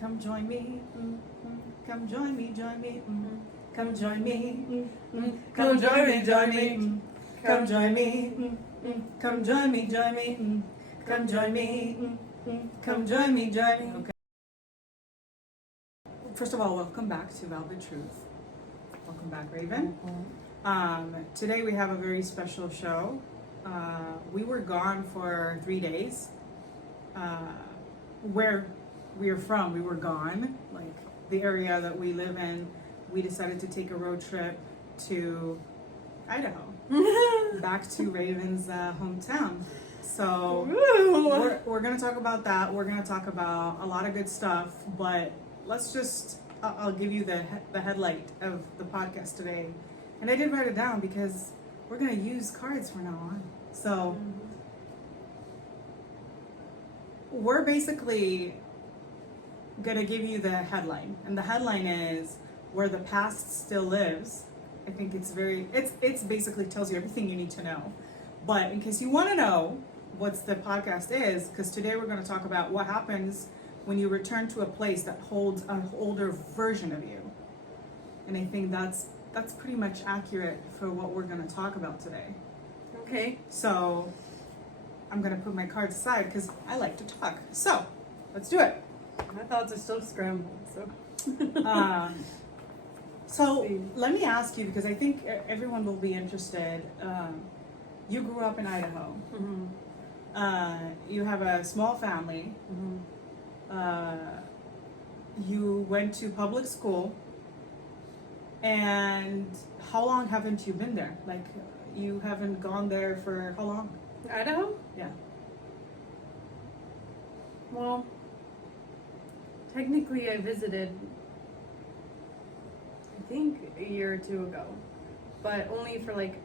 Come join me. Come join me, join me. Come join me. Come join me, join me. Come join me. Come join me, join me. Come join me. Come join me, join me. Okay. First of all, welcome back to Velvet Truth. Welcome back, Raven. Today we have a very special show. We were gone for 3 days. Where we are from, we were gone. Like the area that we live in, we decided to take a road trip to Idaho, back to Raven's hometown. So we're gonna talk about that. We're gonna talk about a lot of good stuff, but let's just, I'll give you the headlight of the podcast today. And I did write it down because we're gonna use cards from now on. So we're basically gonna give you the headline, and the headline is Where the Past Still Lives. I think it's basically tells you everything you need to know. But in case you want to know what the podcast is, because today we're going to talk about what happens when you return to a place that holds an older version of you. And I think that's pretty much accurate for what we're going to talk about today. Okay. So I'm going to put my cards aside because I like to talk. So let's do it. My thoughts are still scrambled. So let me ask you, because I think everyone will be interested. You grew up in Idaho. Mm-hmm. You have a small family. Mm-hmm. You went to public school. And how long haven't you been there? Like, you haven't gone there for how long? Idaho? Yeah. Well, technically I visited, I think, a year or two ago, but only for like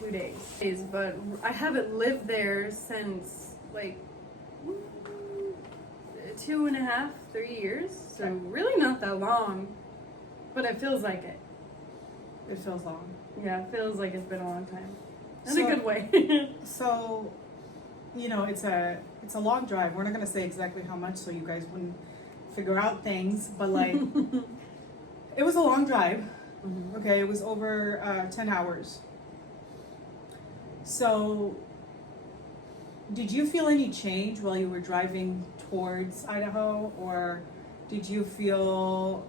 2 days. But I haven't lived there since like 2.5, 3 years. So really not that long, but it feels like it. It feels long. Yeah, it feels like it's been a long time. In So- a good way. So, you know, it's a long drive. We're not gonna say exactly how much, so you guys wouldn't figure out things. But like, it was a long drive. Mm-hmm. Okay, it was over 10 hours. So, did you feel any change while you were driving towards Idaho, or did you feel?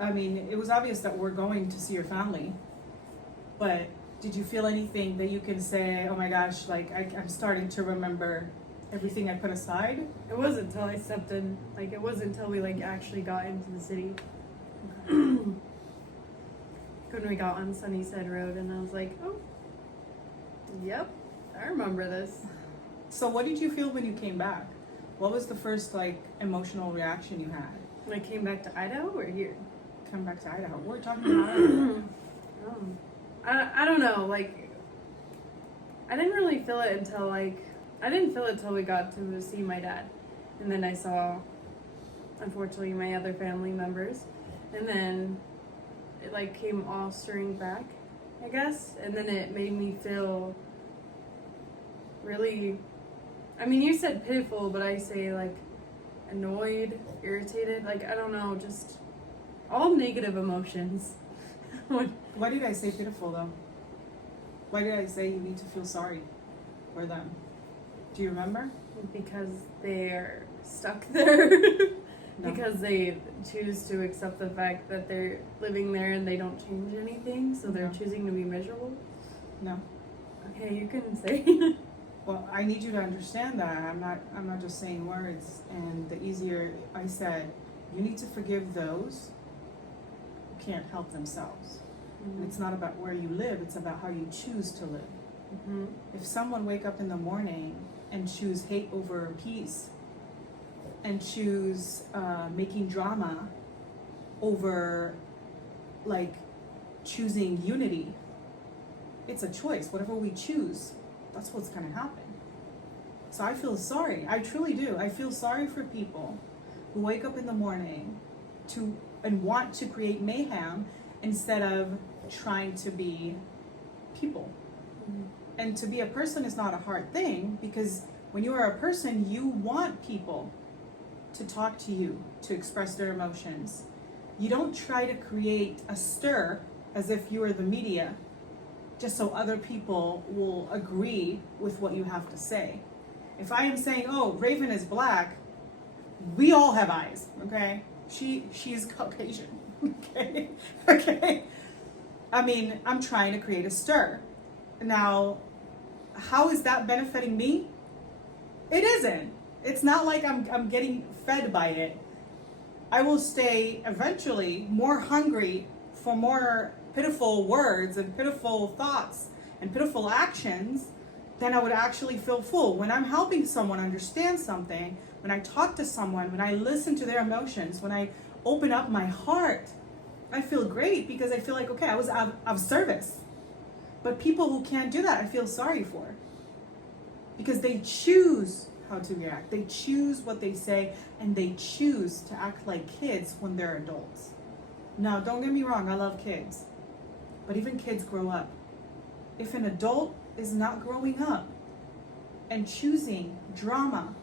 I mean, it was obvious that we're going to see your family, but did you feel anything that you can say, oh my gosh, like I'm starting to remember everything I put aside? It wasn't until I stepped in, like it wasn't until we like actually got into the city. When we got on Sunnyside Road, and I was like, oh, yep, I remember this. So what did you feel when you came back? What was the first like emotional reaction you had? When I came back to Idaho or here? Come back to Idaho. We're talking about Idaho. I don't know, like, I didn't really feel it until I didn't feel it till we got to see my dad. And then I saw, unfortunately, my other family members. And then it like came all stirring back, I guess. And then it made me feel really, I mean, you said pitiful, but I say like annoyed, irritated, like, I don't know, just all negative emotions. Why did I say pitiful though? Why did I say you need to feel sorry for them? Do you remember? Because they're stuck there. No. Because they choose to accept the fact that they're living there and they don't change anything, so they're No. choosing to be miserable. No. Okay, you can say. Well, I need you to understand that I'm not just saying words. And the easier I said, you need to forgive those who can't help themselves. And it's not about where you live, it's about how you choose to live. Mm-hmm. If someone wake up in the morning and choose hate over peace, and choose making drama over like choosing unity, it's a choice. Whatever we choose, that's what's gonna happen. So I feel sorry. I truly do. I feel sorry for people who wake up in the morning and want to create mayhem instead of trying to be people. Mm-hmm. And to be a person is not a hard thing, because when you are a person, you want people to talk to you, to express their emotions. You don't try to create a stir as if you are the media, just so other people will agree with what you have to say. If I am saying, oh, Raven is black, we all have eyes, okay? She's Caucasian, okay? Okay? I mean, I'm trying to create a stir. Now, how is that benefiting me? It isn't. It's not like I'm getting fed by it. I will stay eventually more hungry for more pitiful words and pitiful thoughts and pitiful actions than I would actually feel full. When I'm helping someone understand something, when I talk to someone, when I listen to their emotions, when I open up my heart, I feel great because I feel like, okay, I was of service. But people who can't do that, I feel sorry for. Because they choose how to react. They choose what they say, and they choose to act like kids when they're adults. Now, don't get me wrong, I love kids. But even kids grow up. If an adult is not growing up and choosing drama,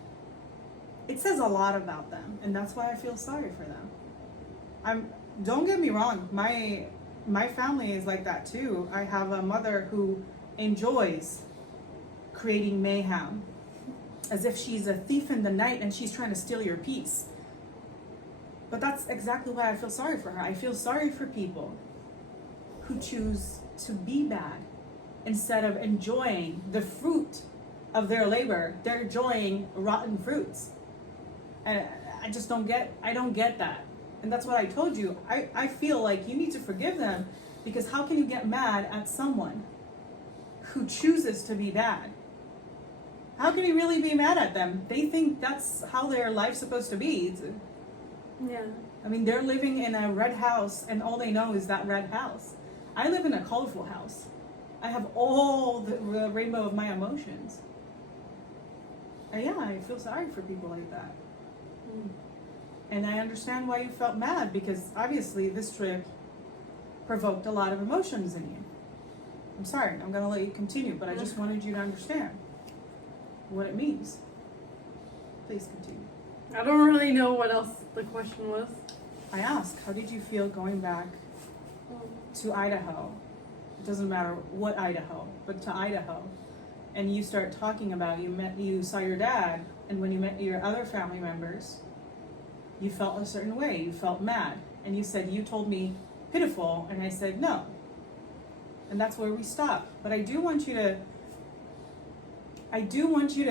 it says a lot about them, and that's why I feel sorry for them. Don't get me wrong, my family is like that too. I have a mother who enjoys creating mayhem, as if she's a thief in the night and she's trying to steal your peace. But that's exactly why I feel sorry for her. I feel sorry for people who choose to be bad instead of enjoying the fruit of their labor. They're enjoying rotten fruits. And I just don't get that. And that's what I told you. I feel like you need to forgive them, because how can you get mad at someone who chooses to be bad? How can you really be mad at them? They think that's how their life's supposed to be. Yeah. I mean, they're living in a red house and all they know is that red house. I live in a colorful house. I have all the rainbow of my emotions. And yeah, I feel sorry for people like that. Mm. And I understand why you felt mad, because obviously this trip provoked a lot of emotions in you. I'm sorry, I'm going to let you continue, but I just wanted you to understand what it means. Please continue. I don't really know what else the question was. I asked, how did you feel going back to Idaho? It doesn't matter what Idaho, but to Idaho. And you start talking about you saw your dad, and when you met your other family members, you felt a certain way. You felt mad. And you said, you told me pitiful, and I said no. And that's where we stopped. But I do want you to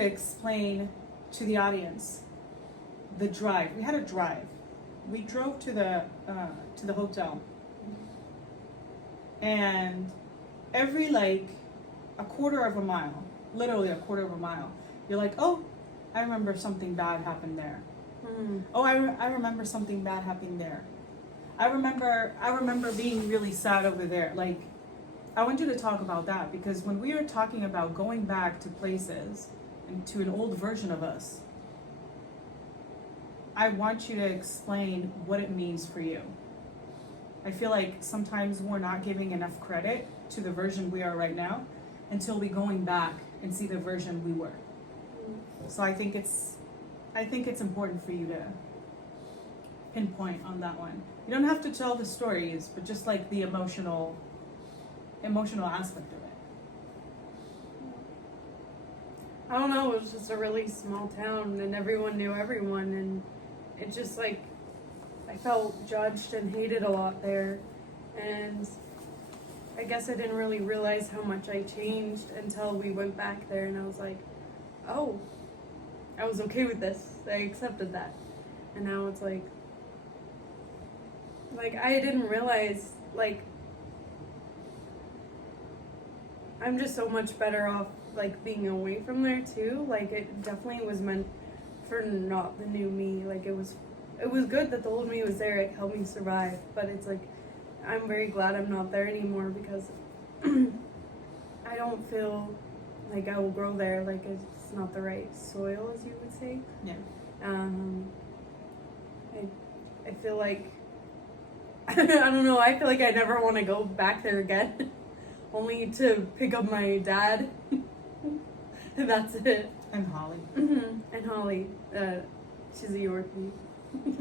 explain to the audience the drive. We had a drive. We drove to the hotel. And every a quarter of a mile, literally a quarter of a mile, you're like, oh, I remember something bad happened there. Mm. Oh, I remember something bad happening there. I remember being really sad over there. I want you to talk about that, because when we are talking about going back to places and to an old version of us, I want you to explain what it means for you. I feel like sometimes we're not giving enough credit to the version we are right now until we going back and see the version we were. So I think it's important for you to pinpoint on that one. You don't have to tell the stories, but just the emotional aspect of it. I don't know, it was just a really small town and everyone knew everyone, and it just I felt judged and hated a lot there, and I guess I didn't really realize how much I changed until we went back there, and I was like, oh, I was okay with this. I accepted that. And now it's like I didn't realize, I'm just so much better off, being away from there too. It definitely was meant for not the new me. It was good that the old me was there. It helped me survive. But it's I'm very glad I'm not there anymore, because I don't feel like I will grow there. It's not the right soil, as you would say. Yeah. I feel like I don't know. I feel like I never want to go back there again, only to pick up my dad, and that's it. And Holly. Mm-hmm. And Holly, She's a Yorkie.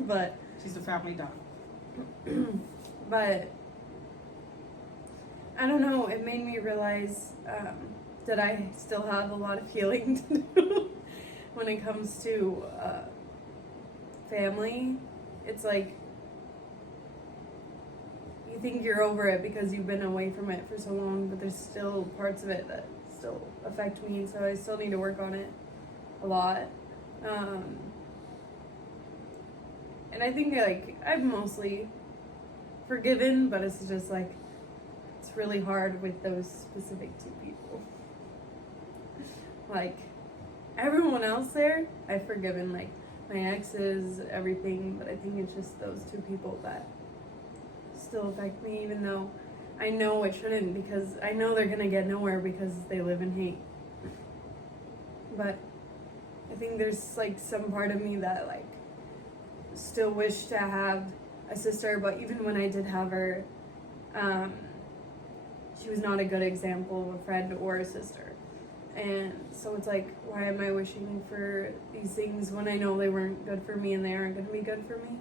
But She's the family dog. but I don't know, it made me realize that I still have a lot of healing to do when it comes to family. It's like you think you're over it because you've been away from it for so long, but there's still parts of it that still affect me, so I still need to work on it a lot. And I think like I've mostly forgiven, but it's just like it's really hard with those specific two people. Like everyone else there, I've forgiven, like my exes, everything, but I think it's just those two people that still affect me, even though I know it shouldn't, because I know they're gonna get nowhere because they live in hate. But I think there's like some part of me that like still wish to have a sister, but even when I did have her, she was not a good example of a friend or a sister. And so it's like, why am I wishing for these things when I know they weren't good for me and they aren't going to be good for me?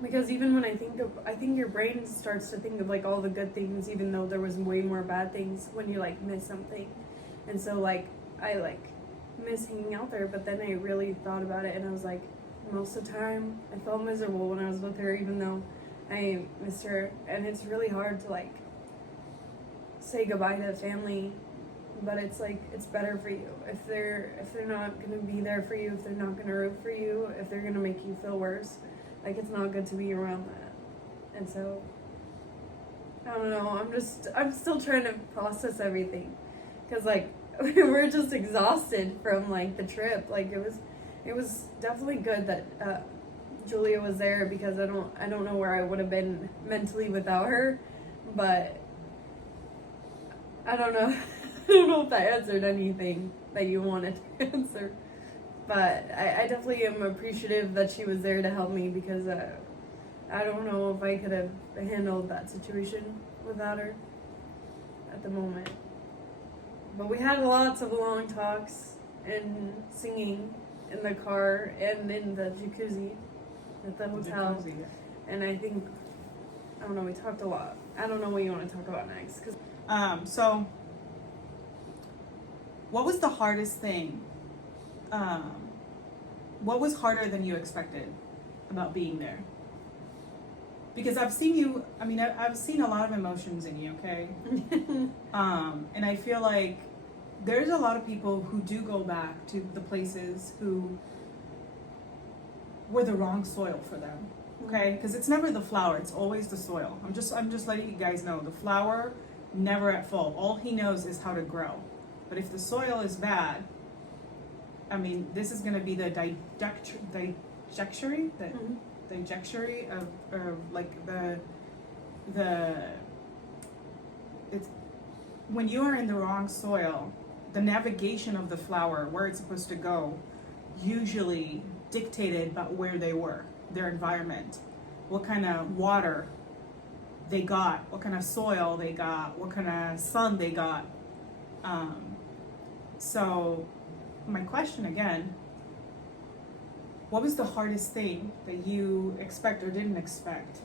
Because even when I think your brain starts to think of like all the good things, even though there was way more bad things when you like miss something. And so like, I like miss hanging out there, but then I really thought about it and I was like, most of the time I felt miserable when I was with her, even though I missed her. And it's really hard to like say goodbye to family, but it's like it's better for you if they're not gonna be there for you, if they're not gonna root for you, if they're gonna make you feel worse. Like it's not good to be around that. And so I don't know, I'm still trying to process everything, because like we're just exhausted from like the trip. Like it was definitely good that Julia was there, because I don't know where I would have been mentally without her, but I don't know. I don't know if that answered anything that you wanted to answer, but I definitely am appreciative that she was there to help me, because I don't know if I could have handled that situation without her at the moment. But we had lots of long talks and singing in the car and in the jacuzzi at the hotel. Jacuzzi, yeah. And I think, I don't know, we talked a lot. I don't know what you want to talk about next. So what was the hardest thing? What was harder than you expected about being there? Because I've seen you, I mean, I've seen a lot of emotions in you, okay? And I feel like there's a lot of people who do go back to the places who were the wrong soil for them, okay? Because it's never the flower, it's always the soil. I'm just letting you guys know, the flower, never at fault. All he knows is how to grow. But if the soil is bad, I mean, this is going to be the trajectory of like it's when you are in the wrong soil, the navigation of the flower, where it's supposed to go, usually dictated by where they were, their environment, what kind of water they got, what kind of soil they got, what kind of sun they got. So my question again, what was the hardest thing that you expect or didn't expect,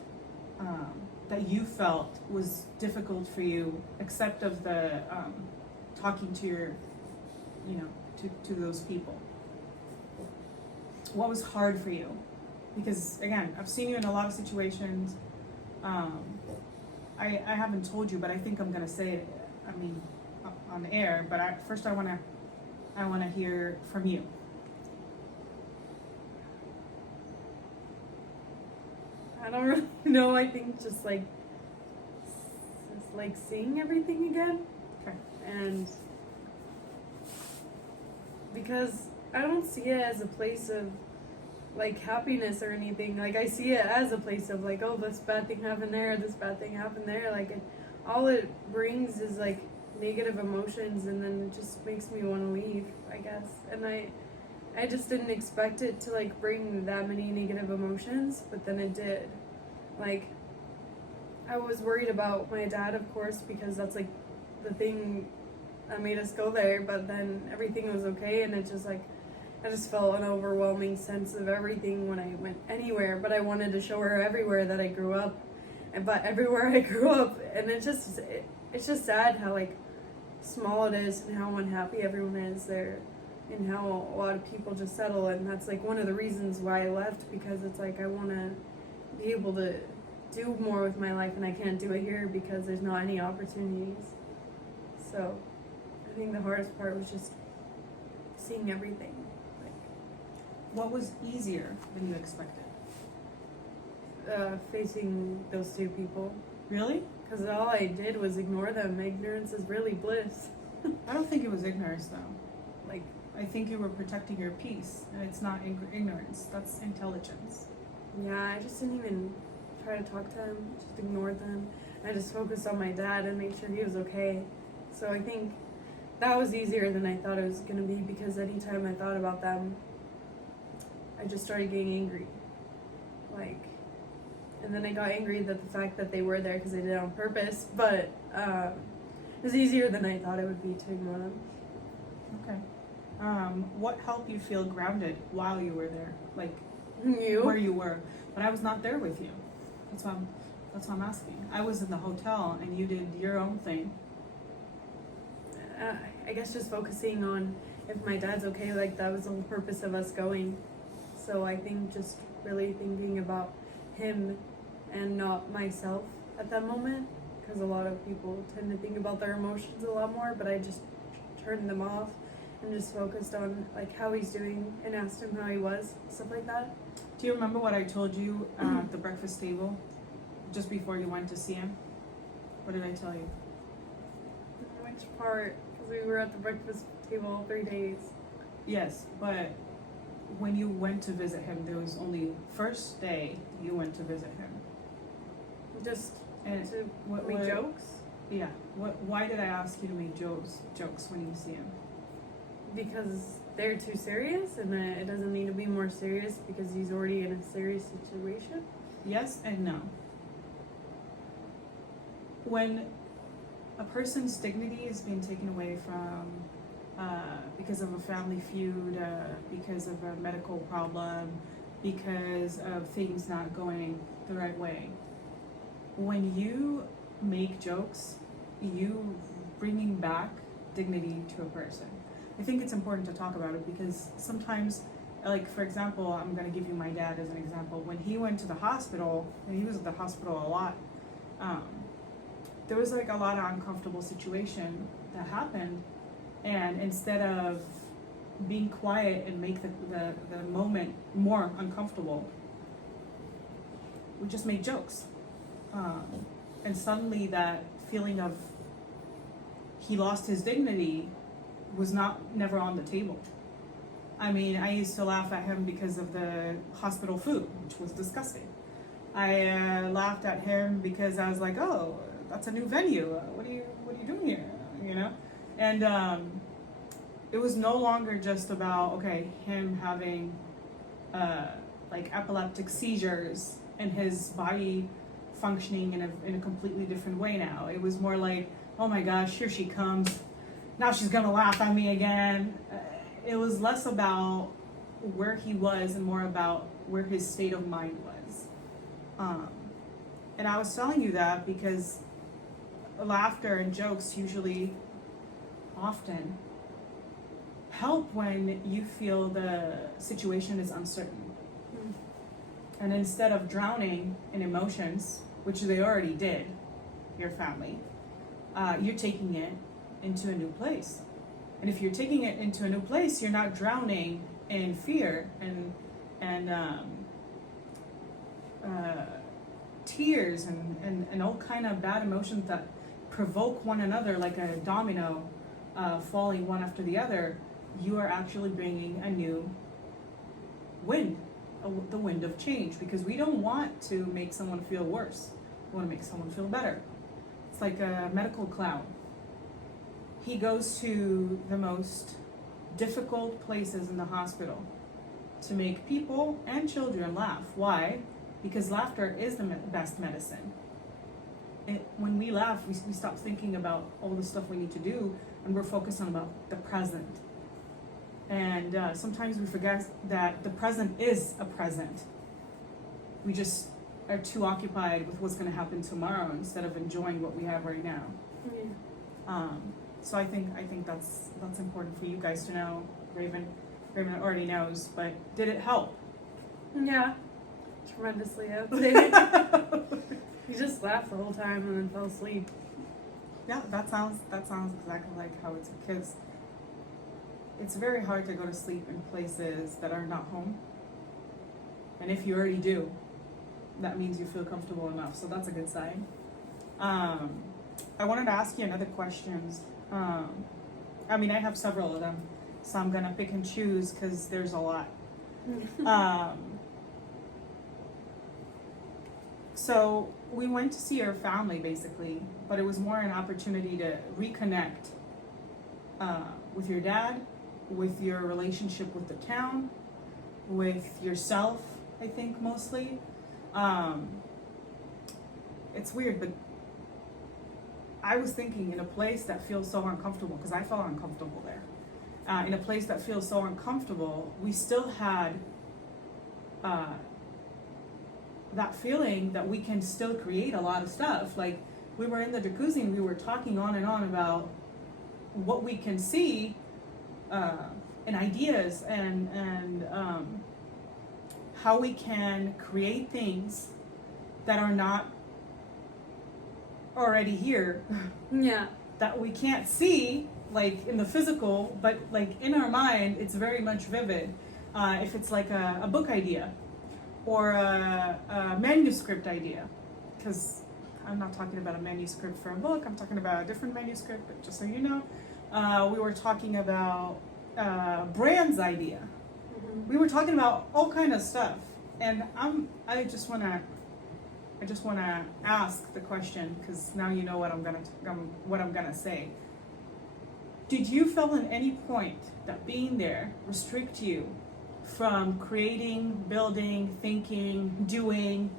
that you felt was difficult for you, except of the talking to your, to those people? What was hard for you? Because again, I've seen you in a lot of situations. I haven't told you, but I think I'm gonna say it. I mean, on air. But first, I wanna hear from you. I don't really know. I think just like seeing everything again. Okay. And because I don't see it as a place of like happiness or anything. Like I see it as a place of like, oh, this bad thing happened there, this bad thing happened there. Like all it brings is like negative emotions, and then it just makes me want to leave, I guess. And I just didn't expect it to like bring that many negative emotions, but then it did. Like I was worried about my dad, of course, because that's like the thing that made us go there, but then everything was okay, and it just like I just felt an overwhelming sense of everything when I went anywhere, but I wanted to show her everywhere that I grew up, but everywhere I grew up, and it's just sad how like small it is and how unhappy everyone is there, and how a lot of people just settle, and that's like one of the reasons why I left, because it's like I want to be able to do more with my life, and I can't do it here because there's not any opportunities. So I think the hardest part was just seeing everything. What was easier than you expected? Facing those two people, Really? because all I did was ignore them. Ignorance is really bliss. I don't think it was ignorance though. Like, I think you were protecting your peace, and it's not ignorance. That's intelligence. yeah, I just didn't even try to talk to him. Just ignored them. I just focused on my dad and made sure he was okay. So I think that was easier than I thought it was gonna be, because anytime I thought about them, I just started getting angry. Like, and then I got angry that the fact that they were there because they did it on purpose, but it was easier than I thought it would be to ignore them. Okay. What helped you feel grounded while you were there? Like You? where you were, but I was not there with you. That's why I'm asking. I was in the hotel and you did your own thing. I guess just focusing on if my dad's okay, like that was the whole purpose of us going. So I think just really thinking about him and not myself at that moment, because a lot of people tend to think about their emotions a lot more, but I just turned them off and just focused on like how he's doing and asked him how he was, stuff like that. Do you remember what I told you at the breakfast table just before you went to see him? What did I tell you? Which part? Because we were at the breakfast table all 3 days. Yes, but when you went to visit him, there was only first day you went to visit him. Just And to what make jokes. Yeah. Why did I ask you to make jokes when you see him? Because they're too serious, and it doesn't need to be more serious because he's already in a serious situation. Yes and no. When a person's dignity is being taken away from because of a family feud, because of a medical problem, because of things not going the right way, when you make jokes, you bringing back dignity to a person. I think it's important to talk about it because sometimes, like for example, I'm going to give you my dad as an example. When he went to the hospital, and he was at the hospital a lot, there was like a lot of uncomfortable situation that happened, and instead of being quiet and make the moment more uncomfortable, we just made jokes. And suddenly that feeling of he lost his dignity was never on the table. I mean, I used to laugh at him because of the hospital food, which was disgusting. I laughed at him because I was like, oh, that's a new venue. What are you doing here? You know? And it was no longer just about, okay, him having like epileptic seizures and his body functioning in a completely different way now. It was more like, oh my gosh, here she comes. Now she's gonna laugh at me again. It was less about where he was and more about where his state of mind was. And I was telling you that because laughter and jokes usually often help when you feel the situation is uncertain. And instead of drowning in emotions, which they already did, your family, you're taking it into a new place. And if you're taking it into a new place, you're not drowning in fear and tears and all kind of bad emotions that provoke one another like a domino falling one after the other. You are actually bringing a new wind, the wind of change, because we don't want to make someone feel worse. We want to make someone feel better. It's like a medical clown. He goes to the most difficult places in the hospital to make people and children laugh. Why? Because laughter is the best medicine. When we laugh, we stop thinking about all the stuff we need to do, and we're focused on about the present. And sometimes we forget that the present is a present. We just are too occupied with what's going to happen tomorrow instead of enjoying what we have right now. Yeah. So I think that's important for you guys to know. Raven already knows, but did it help? Yeah. Tremendously, I would say. He just laughed the whole time and then fell asleep. Yeah, that sounds exactly like how it's because it's very hard to go to sleep in places that are not home. And if you already do, that means you feel comfortable enough. So that's a good sign. I wanted to ask you another questions. I mean, I have several of them, so I'm gonna pick and choose because there's a lot. So we went to see our family basically, but it was more an opportunity to reconnect with your dad, with your relationship with the town, with yourself, I think mostly. It's weird, but I was thinking in a place that feels so uncomfortable, because I felt uncomfortable there. In a place that feels so uncomfortable, we still had that feeling that we can still create a lot of stuff. Like, we were in the jacuzzi and we were talking on and on about what we can see and ideas and how we can create things that are not already here. Yeah. That we can't see, like in the physical, but like in our mind, it's very much vivid. If it's like a book idea or a manuscript idea, because I'm not talking about a manuscript for a book, I'm talking about a different manuscript, but just so you know, we were talking about Brand's idea. Mm-hmm. We were talking about all kind of stuff, and I just wanna ask the question, because now you know what I'm gonna say. Did you feel at any point that being there restrict you from creating, building, thinking, doing?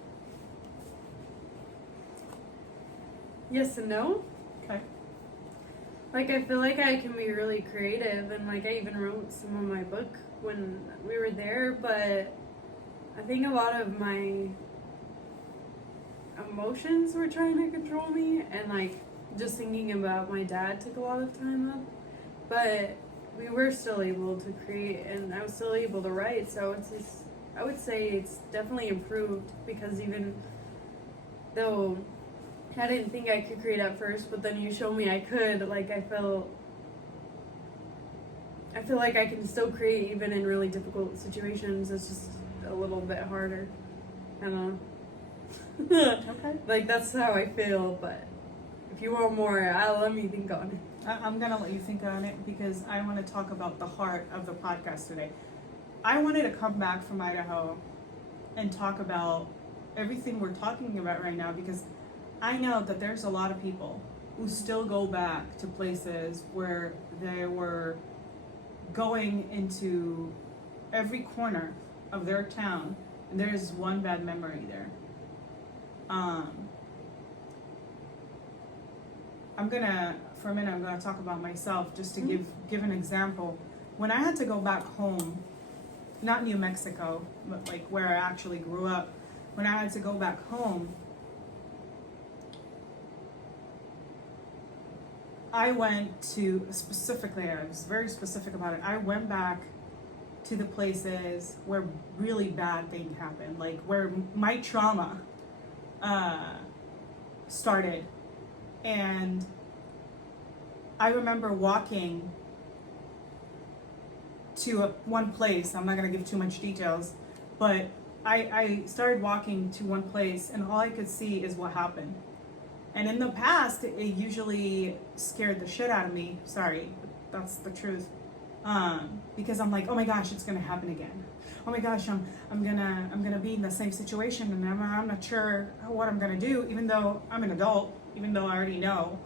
Yes and no. Okay. Like, I feel like I can be really creative, and like I even wrote some of my book when we were there, but I think a lot of my emotions were trying to control me, and like just thinking about my dad took a lot of time up, but we were still able to create, and I was still able to write. So I would say it's definitely improved, because even though I didn't think I could create at first, but then you showed me I could, like I feel like I can still create even in really difficult situations. It's just a little bit harder. I don't know. Okay. Like, that's how I feel, but if you want more, let me think on it. I'm gonna let you think on it, because I want to talk about the heart of the podcast today. I wanted to come back from Idaho and talk about everything we're talking about right now, because I know that there's a lot of people who still go back to places where they were going into every corner of their town, and there's one bad memory there. For a minute, I'm gonna talk about myself, just to give an example. When I had to go back home, not New Mexico, but like where I actually grew up, when I had to go back home, I went to, specifically, I was very specific about it, I went back to the places where really bad things happened, like where my trauma started. And I remember walking to one place. I'm not going to give too much details, but I started walking to one place, and all I could see is what happened. And in the past, it usually scared the shit out of me. Sorry, but that's the truth. Because I'm like, oh my gosh, it's gonna happen again. Oh my gosh, I'm gonna be in the same situation, and I'm not sure what I'm gonna do, even though I'm an adult, even though I already know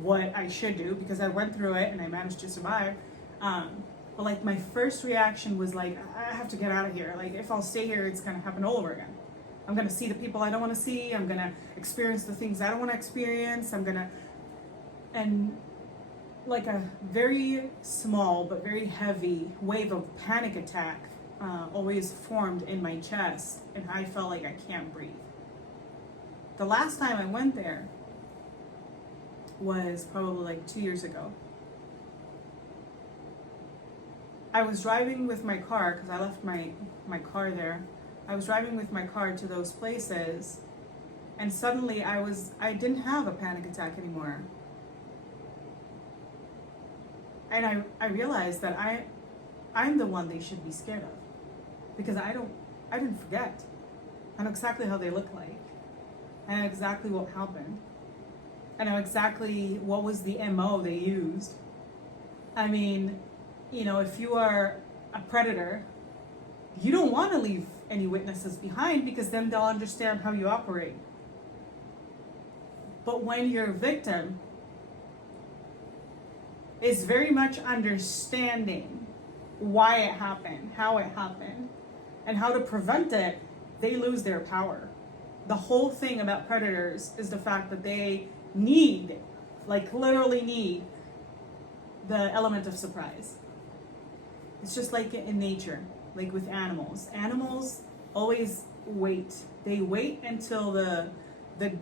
what I should do because I went through it and I managed to survive. But like, my first reaction was like, I have to get out of here. Like, if I'll stay here, it's gonna happen all over again. I'm gonna see the people I don't want to see. I'm gonna experience the things I don't want to experience. And like a very small but very heavy wave of panic attack always formed in my chest, and I felt like I can't breathe. The last time I went there was probably like 2 years ago. I was driving with my car because I left my car there. I was driving with my car to those places, and suddenly I didn't have a panic attack anymore. And I realized that I'm the one they should be scared of, because I didn't forget. I know exactly how they look like. I know exactly what happened. I know exactly what was the MO they used. I mean, you know, if you are a predator, you don't want to leave any witnesses behind, because then they'll understand how you operate. But when you're a victim, it's very much understanding why it happened, how it happened, and how to prevent it. They lose their power. The whole thing about predators is the fact that they need, like literally need, the element of surprise. It's just like in nature, like with animals. Animals always wait. They wait until the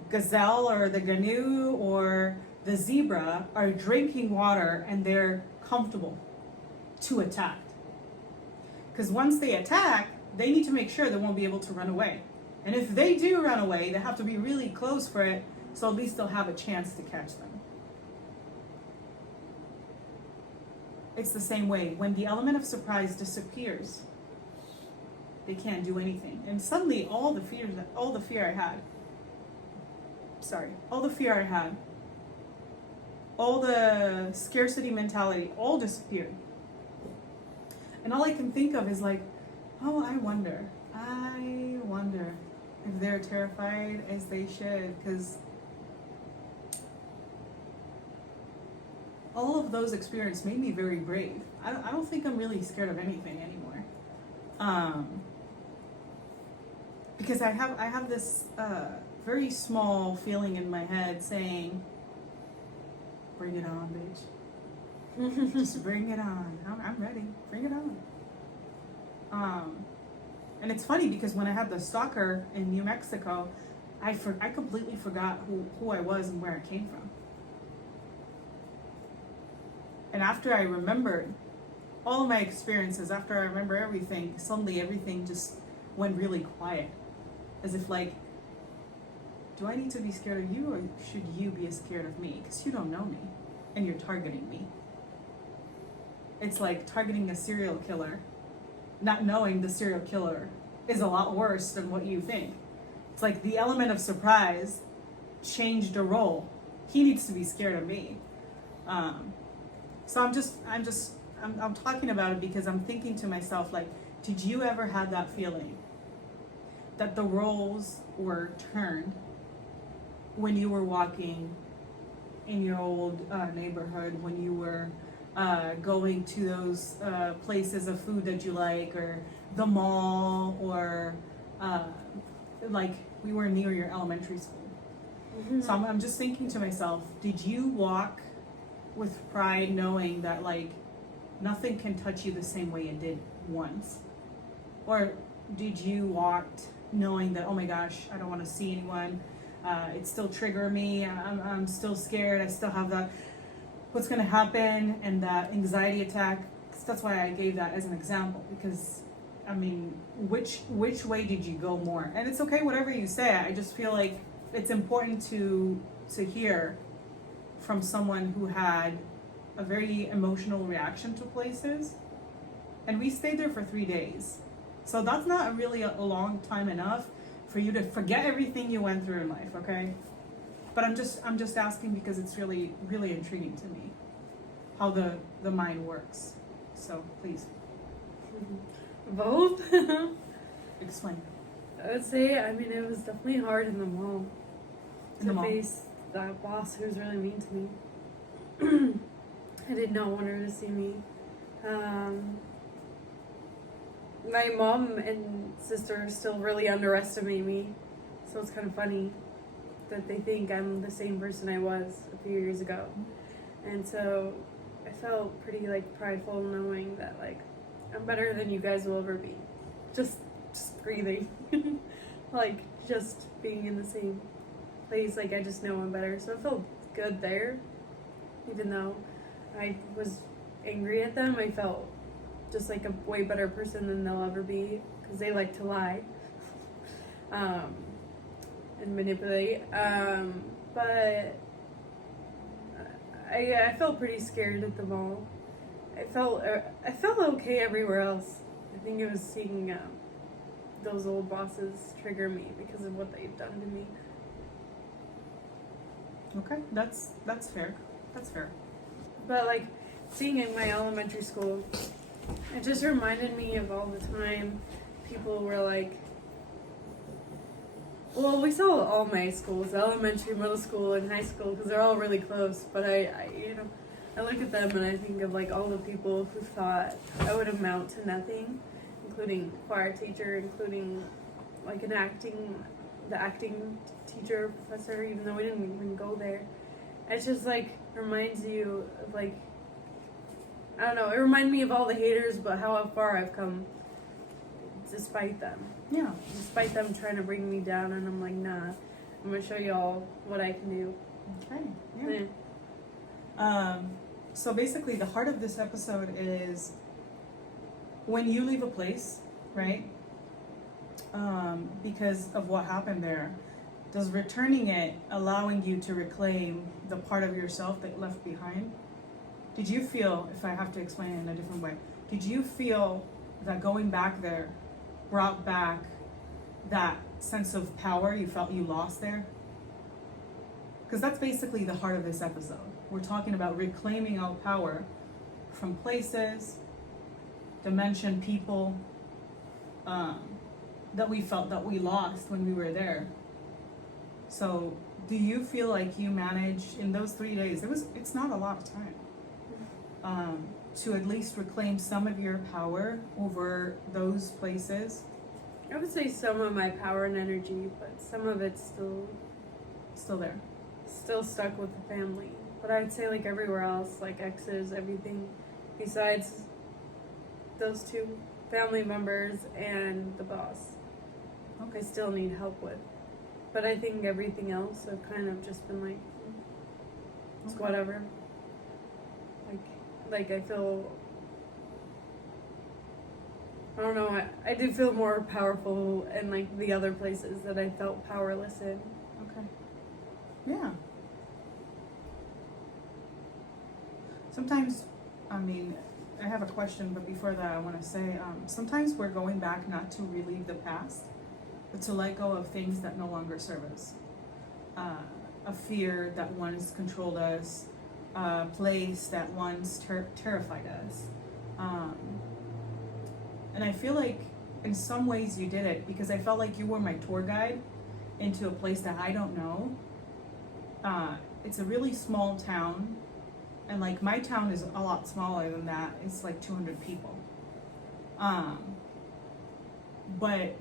gazelle or the gnu or the zebra are drinking water and they're comfortable to attack. Because once they attack, they need to make sure they won't be able to run away. And if they do run away, they have to be really close for it, so at least they'll have a chance to catch them. It's the same way. When the element of surprise disappears, they can't do anything. And suddenly all the fear I had, all the scarcity mentality, all disappeared. And all I can think of is like, oh, I wonder if they're terrified as they should, because all of those experiences made me very brave. I don't think I'm really scared of anything anymore. Because I have this very small feeling in my head saying, bring it on, bitch. Just bring it on. I'm ready. Bring it on. And it's funny because when I had the stalker in New Mexico, I completely forgot who I was and where I came from. And after I remembered all of my experiences, after I remember everything, suddenly everything just went really quiet. As if like, do I need to be scared of you, or should you be scared of me? Because you don't know me and you're targeting me. It's like targeting a serial killer, not knowing the serial killer is a lot worse than what you think. It's like the element of surprise changed the role. He needs to be scared of me. So I'm talking about it because I'm thinking to myself, like, did you ever have that feeling that the roles were turned when you were walking in your old neighborhood, when you were going to those places of food that you like, or the mall, or like we were near your elementary school? Mm-hmm. So I'm just thinking to myself, did you walk with pride knowing that like nothing can touch you the same way it did once? Or did you walk knowing that, oh my gosh, I don't want to see anyone, it still trigger me, I'm still scared, I still have that what's going to happen, and that anxiety attack? That's why I gave that as an example, because I mean, which way did you go more? And it's okay whatever you say. I just feel like it's important to hear from someone who had a very emotional reaction to places. And we stayed there for 3 days. So that's not really a long time enough for you to forget everything you went through in life, okay? But I'm just asking because it's really, really intriguing to me how the mind works. So please. Both? Explain. I would say, I mean, it was definitely hard in the mall In the mall. face that boss who was really mean to me. I did not want her to see me. My mom and sister still really underestimate me, so it's kind of funny that they think I'm the same person I was a few years ago. And so I felt pretty like prideful knowing that like I'm better than you guys will ever be. Just breathing. Like just being in the same place, like I just know I'm better. So I felt good there. Even though I was angry at them, I felt just like a way better person than they'll ever be, because they like to lie and manipulate. But I felt pretty scared at the mall. I felt okay everywhere else. I think it was seeing those old bosses trigger me because of what they've done to me. Okay, that's fair. That's fair. But like seeing in my elementary school, it just reminded me of all the time people were like, well, we saw all my schools, elementary, middle school, and high school, because they're all really close. But I look at them and I think of like all the people who thought I would amount to nothing, including choir teacher, including like the acting teacher, professor, even though we didn't even go there. It's just like reminds you of like, I don't know, it reminded me of all the haters, but how far I've come despite them. Yeah. Despite them trying to bring me down, and I'm like, nah, I'm gonna show y'all what I can do. Okay. Yeah. So basically, the heart of this episode is when you leave a place, right? Because of what happened there, does returning it allowing you to reclaim the part of yourself that left behind? Did you feel, if I have to explain it in a different way, did you feel that going back there brought back that sense of power you felt you lost there? Because that's basically the heart of this episode. We're talking about reclaiming our power from places, dimension, people, that we felt that we lost when we were there. So do you feel like you managed in those 3 days, it's not a lot of time, to at least reclaim some of your power over those places? I would say some of my power and energy, but some of it's Still there. still stuck with the family. But I'd say like everywhere else, like exes, everything besides those two family members and the boss, I still need help with. But I think everything else I've kind of just been like, it's whatever. Like I feel, I don't know, I do feel more powerful in like the other places that I felt powerless in. Okay. Yeah. Sometimes, I mean, I have a question, but before that I want to say, sometimes we're going back not to relive the past, but to let go of things that no longer serve us. A fear that once controlled us, a place that once terrified us. And I feel like in some ways you did it, because I felt like you were my tour guide into a place that I don't know. It's a really small town, and like my town is a lot smaller than that. It's like 200 people. But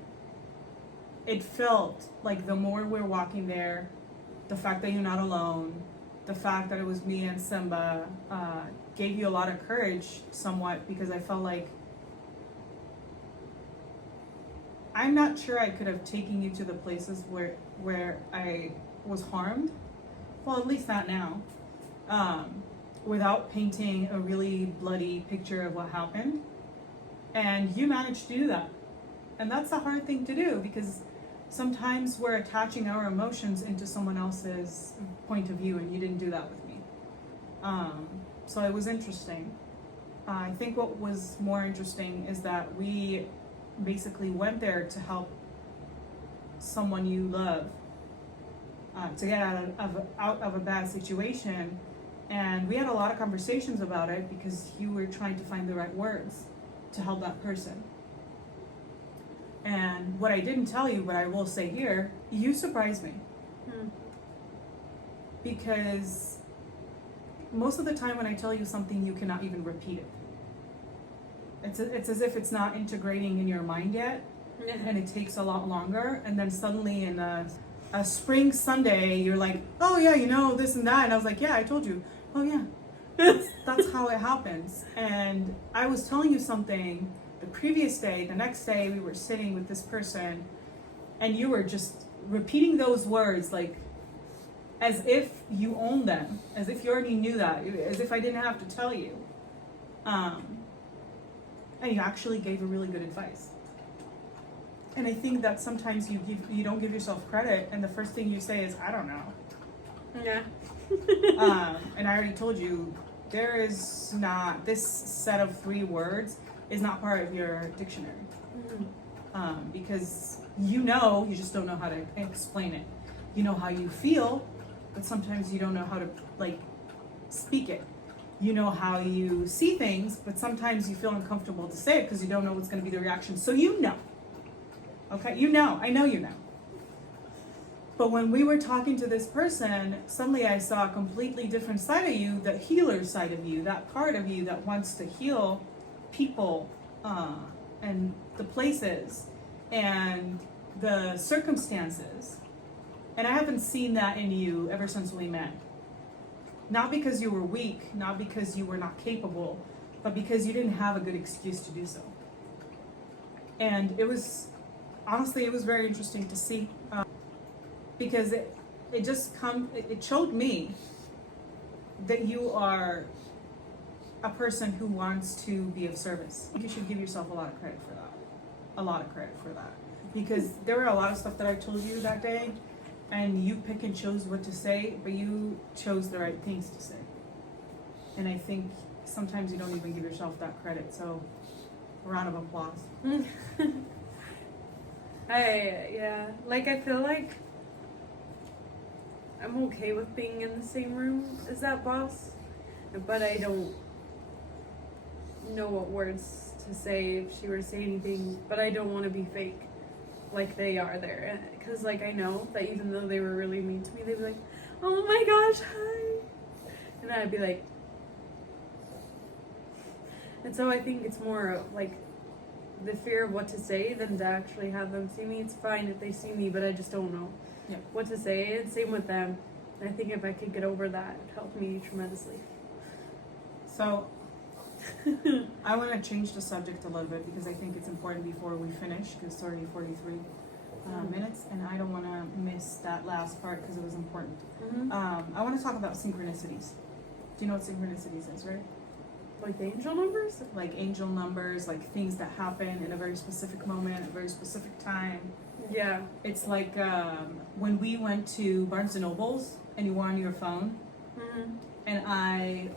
it felt like the more we're walking there, the fact that you're not alone, the fact that it was me and Simba, gave you a lot of courage somewhat, because I felt like I'm not sure I could have taken you to the places where I was harmed. Well, at least not now. Without painting a really bloody picture of what happened. And you managed to do that. And that's a hard thing to do, because sometimes we're attaching our emotions into someone else's point of view, and you didn't do that with me. So it was interesting. I think what was more interesting is that we basically went there to help someone you love to get out of a bad situation. And we had a lot of conversations about it, because you were trying to find the right words to help that person. And what I didn't tell you, but I will say here, you surprised me. Because most of the time when I tell you something, you cannot even repeat it. It's as if it's not integrating in your mind yet, and it takes a lot longer. And then suddenly in a spring Sunday, you're like, oh yeah, you know, this and that. And I was like, yeah, I told you. Oh yeah. That's how it happens. And I was telling you something the previous day, the next day we were sitting with this person, and you were just repeating those words like as if you own them, as if you already knew that, as if I didn't have to tell you. And you actually gave a really good advice. And I think that sometimes you don't give yourself credit, and the first thing you say is, I don't know. Yeah. And I already told you, there is not, this set of 3 words is not part of your dictionary. Because you just don't know how to explain it. You know how you feel, but sometimes you don't know how to like speak it. You know how you see things, but sometimes you feel uncomfortable to say it because you don't know what's going to be the reaction. So you know. Okay, I know you know. But when we were talking to this person, suddenly I saw a completely different side of you, the healer side of you, that part of you that wants to heal people and the places and the circumstances. And I haven't seen that in you ever since we met. Not because you were weak, not because you were not capable, but because you didn't have a good excuse to do so. And it was very interesting to see. Because it showed me that you are a person who wants to be of service. You should give yourself a lot of credit for that. Because there were a lot of stuff that I told you that day, and you pick and chose what to say, but you chose the right things to say. And I think sometimes you don't even give yourself that credit, so a round of applause. I feel like I'm okay with being in the same room as that boss, but I don't know what words to say if she were to say anything, but I don't want to be fake like they are there, because like I know that even though they were really mean to me, they'd be like, oh my gosh, hi, and I'd be like, and so I think it's more like the fear of what to say than to actually have them see me. It's fine if they see me, but I just don't know what to say. And same with them. I think if I could get over that, it would help me tremendously. So I want to change the subject a little bit because I think it's important before we finish, because it's already 43 minutes, and I don't want to miss that last part because it was important. I want to talk about synchronicities. Do you know what synchronicities is, right? Like angel numbers? Like angel numbers, like things that happen in a very specific moment, at a very specific time. Yeah. It's like when we went to Barnes & Noble's and you were on your phone, and I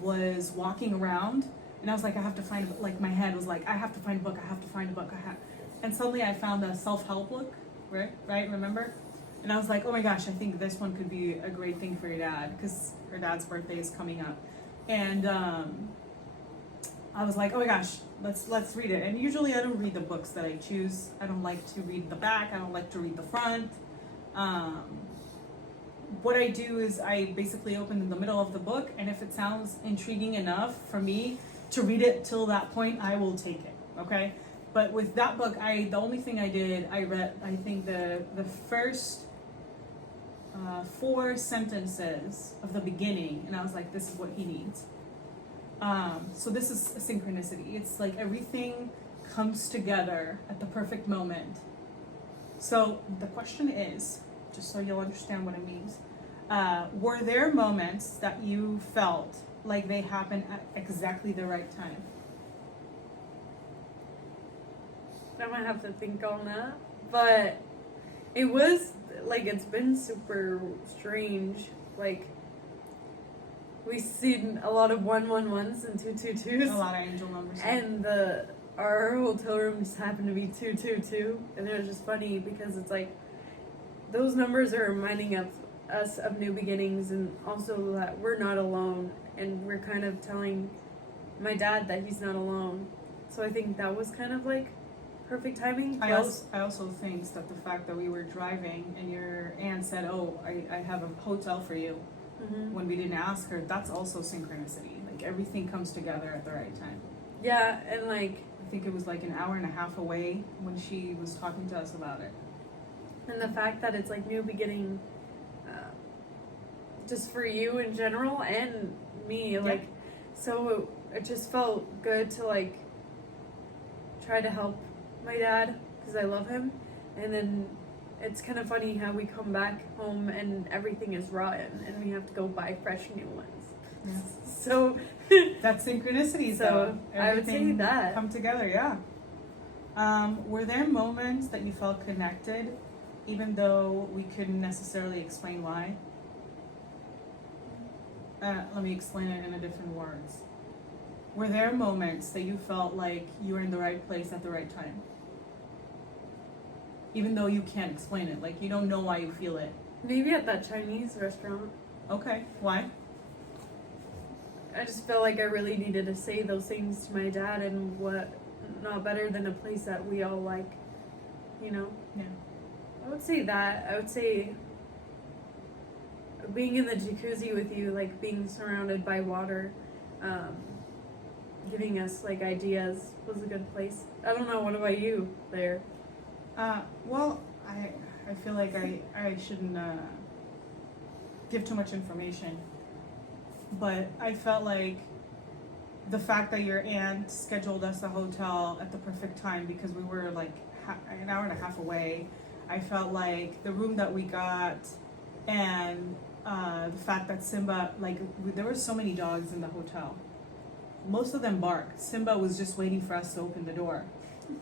was walking around, and I was like, I have to find, like my head was like, I have to find a book, and suddenly I found a self-help book, right, remember? And I was like, oh my gosh, I think this one could be a great thing for your dad, because her dad's birthday is coming up. And I was like, oh my gosh, let's read it. And usually I don't read the books that I choose. I don't like to read the back. I don't like to read the front. What I do is I basically open in the middle of the book, and if it sounds intriguing enough for me to read it till that point, I will take it, okay? But with that book, the only thing I did, I read, I think the first 4 sentences of the beginning, and I was like, this is what he needs. So this is a synchronicity. It's like everything comes together at the perfect moment. So the question is, just so you'll understand what it means, were there moments that you felt like they happened at exactly the right time? I might have to think on that, but it was like, it's been super strange. Like, we've seen a lot of 111s and 222s. A lot of angel numbers. And our hotel room just happened to be 222. And it was just funny because it's like, those numbers are reminding us of new beginnings, and also that we're not alone. And we're kind of telling my dad that he's not alone. So I think that was kind of like perfect timing. I also think that the fact that we were driving and your aunt said, oh, I have a hotel for you, when we didn't ask her, that's also synchronicity. Like everything comes together at the right time. Yeah, and like, I think it was like an hour and a half away when she was talking to us about it. And the fact that it's like new beginning, just for you in general and me. Yeah. Like, so it just felt good to like try to help my dad because I love him. And then it's kind of funny how we come back home and everything is rotten and we have to go buy fresh new ones. Yeah. So That's synchronicity. So, So I would say everything that. come together. Yeah. Were there moments that you felt connected, even though we couldn't necessarily explain why? Let me explain it in a different words. Were there moments that you felt like you were in the right place at the right time? Even though you can't explain it, like you don't know why you feel it. maybe at that Chinese restaurant, Okay, why? I just felt like I really needed to say those things to my dad, and what not better than a place that we all like, you know? Yeah. I would say that. I would say being in the jacuzzi with you, like being surrounded by water, giving us like ideas was a good place. I don't know, what about you there? Well, I feel like I shouldn't give too much information, but I felt like the fact that your aunt scheduled us a hotel at the perfect time because we were like an hour and a half away. I felt like the room that we got and the fact that Simba, like there were so many dogs in the hotel. Most of them barked. Simba was just waiting for us to open the door,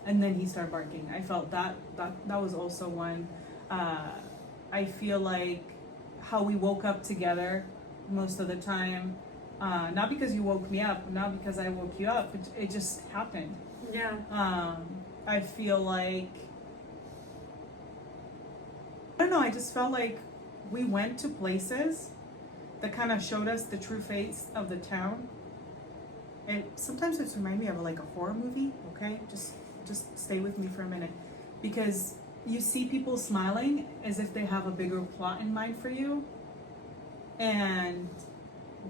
and then he started barking. I felt that was also one. I feel like how we woke up together most of the time, not because you woke me up, not because I woke you up. It just happened. Yeah. I feel like, I don't know, I just felt like we went to places that kind of showed us the true face of the town. Sometimes it's remind me of like a horror movie, okay? Just stay with me for a minute. Because you see people smiling as if they have a bigger plot in mind for you. And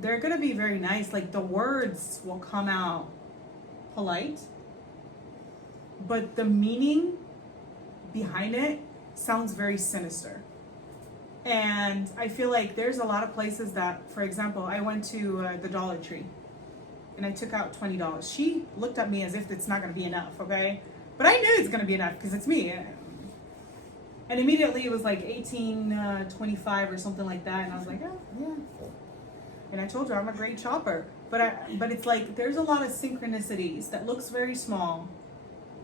they're gonna be very nice. Like the words will come out polite, but the meaning behind it sounds very sinister. And I feel like there's a lot of places that, for example, I went to the Dollar Tree and I took out $20. She looked at me as if it's not going to be enough, okay? But I knew it's going to be enough because it's me. And immediately it was like $18.25 or something like that. And I was like, oh, yeah. And I told her I'm a great shopper. But it's like there's a lot of synchronicities that looks very small,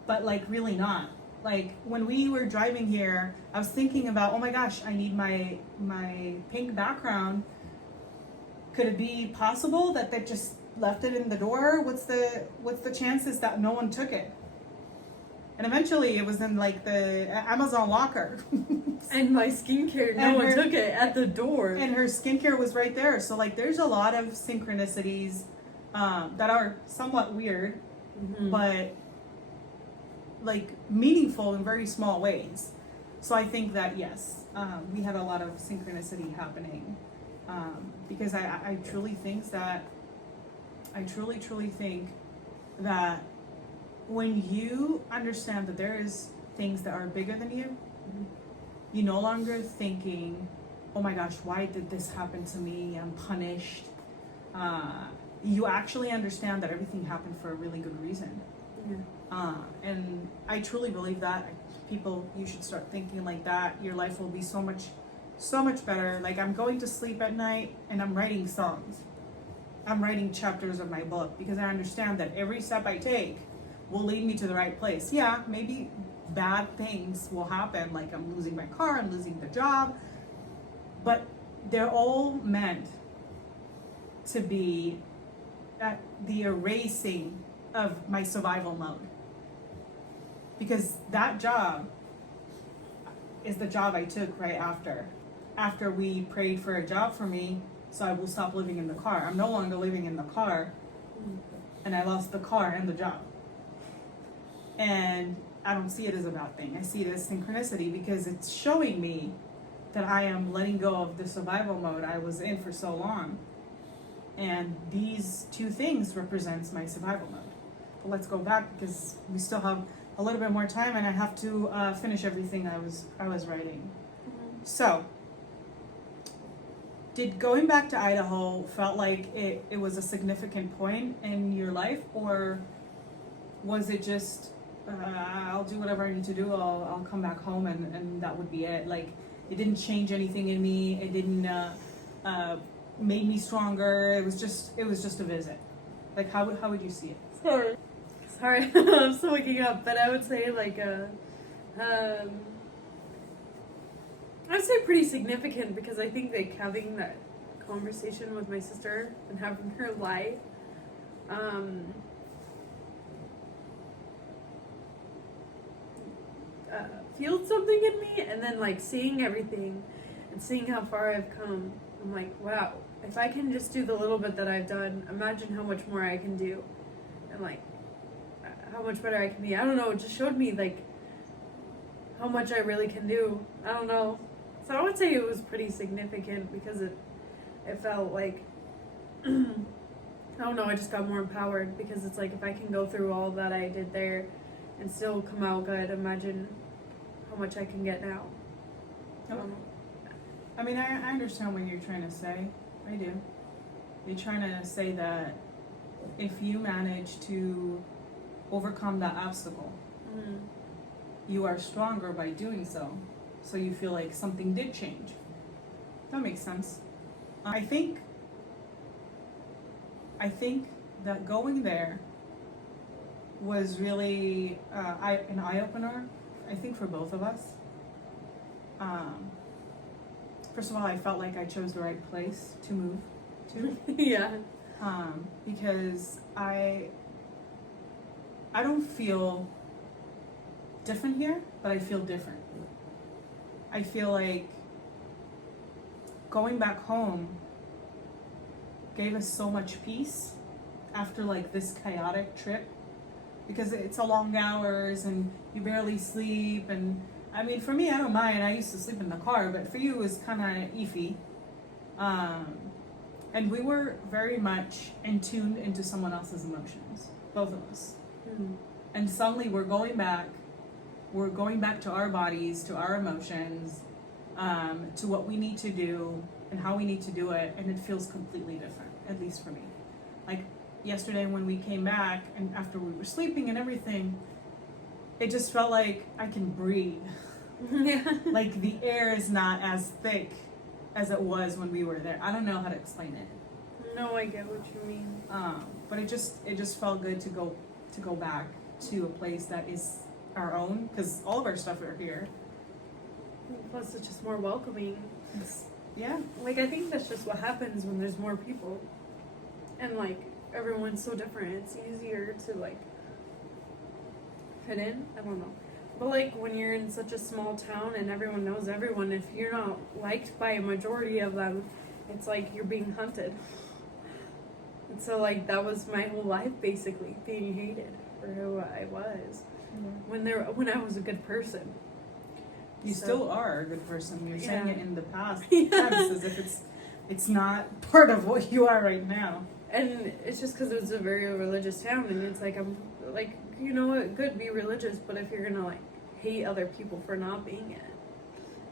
but like really not. Like when we were driving here, I was thinking about, oh my gosh, I need my pink background. Could it be possible that they just left it in the door? What's the chances that no one took it? And eventually it was in like the Amazon locker. And my skincare, no one took it at the door. And her skincare was right there. So like there's a lot of synchronicities that are somewhat weird, but like meaningful in very small ways. So I think that yes, we had a lot of synchronicity happening, because I truly think that I truly think that when you understand that there is things that are bigger than you, you're no longer thinking, oh my gosh, why did this happen to me? I'm punished. You actually understand that everything happened for a really good reason. Yeah. And I truly believe that people, you should start thinking like that. Your life will be so much better. Like I'm going to sleep at night and I'm writing songs. I'm writing chapters of my book because I understand that every step I take will lead me to the right place. Yeah, maybe bad things will happen, like I'm losing my car, I'm losing the job, but they're all meant to be at the erasing of my survival mode. Because that job is the job I took right after we prayed for a job for me, so I will stop living in the car. I'm no longer living in the car, and I lost the car and the job. And I don't see it as a bad thing. I see it as synchronicity because it's showing me that I am letting go of the survival mode I was in for so long. And these two things represents my survival mode. But let's go back because we still have a little bit more time and I have to finish everything I was writing. So, did going back to Idaho felt like it was a significant point in your life, or was it just I'll do whatever I need to do, I'll come back home and that would be it? Like, it didn't change anything in me, it didn't made me stronger, it was just a visit. Like, how would you see it? Sorry, I'm still waking up, but I would say like I'd say pretty significant, because I think like having that conversation with my sister and having her lie, fueled something in me, and then like seeing everything and seeing how far I've come, I'm like, wow, if I can just do the little bit that I've done, imagine how much more I can do, and like how much better I can be. I don't know, it just showed me like how much I really can do. I don't know. So I would say it was pretty significant, because it felt like I don't know, I just got more empowered, because it's like, if I can go through all that I did there and still come out good, imagine how much I can get now. I don't know. I mean, I understand what you're trying to say. I do. You're trying to say that if you manage to overcome that obstacle, you are stronger by doing so. So you feel like something did change. That makes sense. I think that going there was really an eye-opener, I think, for both of us. First of all, I felt like I chose the right place to move to. Yeah. Because I don't feel different here, but I feel different. I feel like going back home gave us so much peace after like this chaotic trip, because it's a long hours and you barely sleep. And I mean, for me, I don't mind. I used to sleep in the car, but for you, it was kind of iffy. And we were very much in tune into someone else's emotions, both of us. And suddenly we're going back to our bodies, to our emotions, to what we need to do and how we need to do it, and it feels completely different, at least for me. Like yesterday when we came back and after we were sleeping and everything, it just felt like I can breathe. Yeah. Like the air is not as thick as it was when we were there. I don't know how to explain it. No, I get what you mean. But it just felt good to go back to a place that is our own, because all of our stuff are here. Plus, it's just more welcoming. Yeah. Like, I think that's just what happens when there's more people, and like everyone's so different. It's easier to like fit in. I don't know. But like when you're in such a small town and everyone knows everyone, if you're not liked by a majority of them, it's like you're being hunted. And so like that was my whole life, basically, being hated for who I was. When I was a good person. You still are a good person. You're saying it in the past Yeah. tense as if it's not part of what you are right now. And it's just because it was a very religious town, and it's like, I'm like, you know what, good, be religious, but if you're gonna like hate other people for not being it,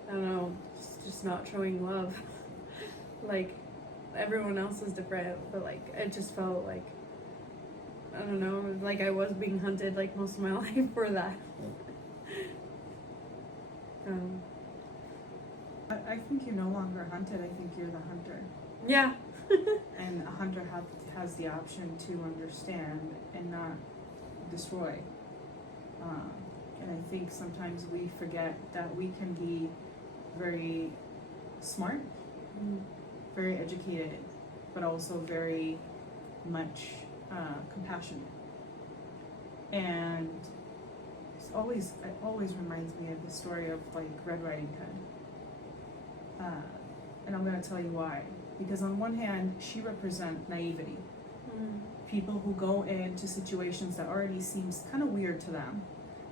I don't know, just not showing love. Like, everyone else is different, but like it just felt like, I don't know, like I was being hunted like most of my life for that. I think you're no longer hunted. I think you're the hunter. Yeah. And a hunter has the option to understand and not destroy. And I think sometimes we forget that we can be very smart, very educated, but also very much compassionate. And it always reminds me of the story of like Red Riding Hood. And I'm going to tell you why. Because on one hand, she represents naivety. People who go into situations that already seems kind of weird to them,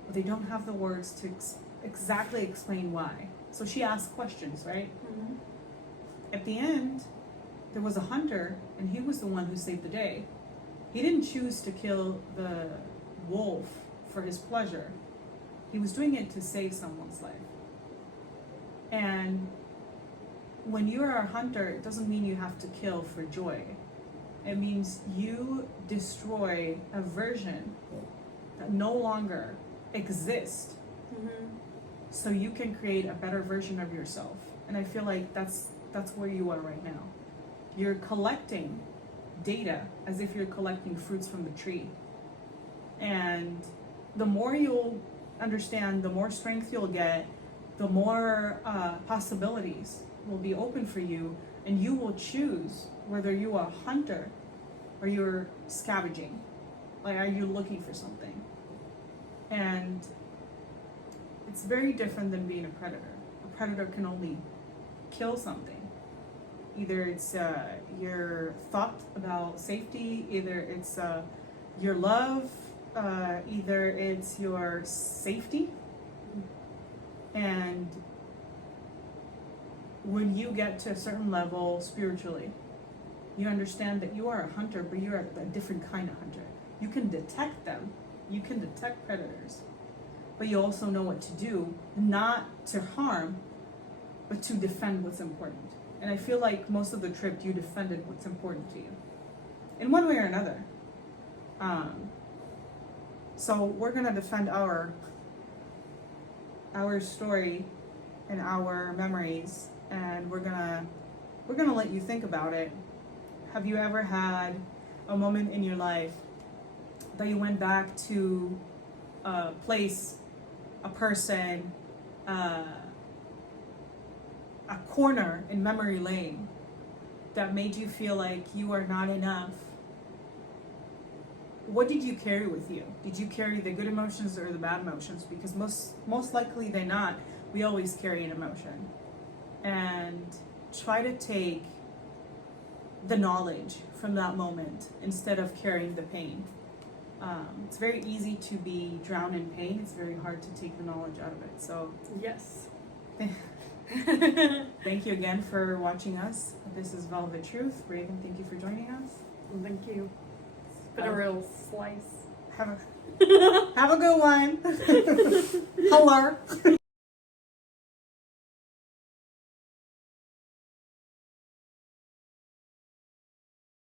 but they don't have the words to exactly explain why. So she asked questions, right? At the end, there was a hunter, and he was the one who saved the day. He didn't choose to kill the wolf for his pleasure. He was doing it to save someone's life. And when you are a hunter, it doesn't mean you have to kill for joy. It means you destroy a version that no longer exists, so you can create a better version of yourself. And I feel like that's where you are right now. You're collecting data as if you're collecting fruits from the tree. And the more you'll understand, the more strength you'll get, the more possibilities will be open for you, and you will choose whether you are a hunter or you're scavenging. Like, are you looking for something? And it's very different than being a predator. A predator can only kill something. Either it's your thought about safety, either it's your love, either it's your safety. And when you get to a certain level spiritually, you understand that you are a hunter, but you're a different kind of hunter. You can detect them, you can detect predators, but you also know what to do, not to harm, but to defend what's important. And I feel like most of the trip you defended what's important to you, in one way or another. So we're gonna defend our story and our memories, and we're gonna let you think about it. Have you ever had a moment in your life that you went back to a place, a person, a corner in memory lane that made you feel like you are not enough? What did you carry with you? Did you carry the good emotions or the bad emotions? Because most likely they're not. We always carry an emotion. And try to take the knowledge from that moment instead of carrying the pain. It's very easy to be drowned in pain. It's very hard to take the knowledge out of it. So yes. Thank you again for watching us. This is Velvet Truth. Raven, thank you for joining us. Thank you. It's been a real slice. Have a good one. Hello.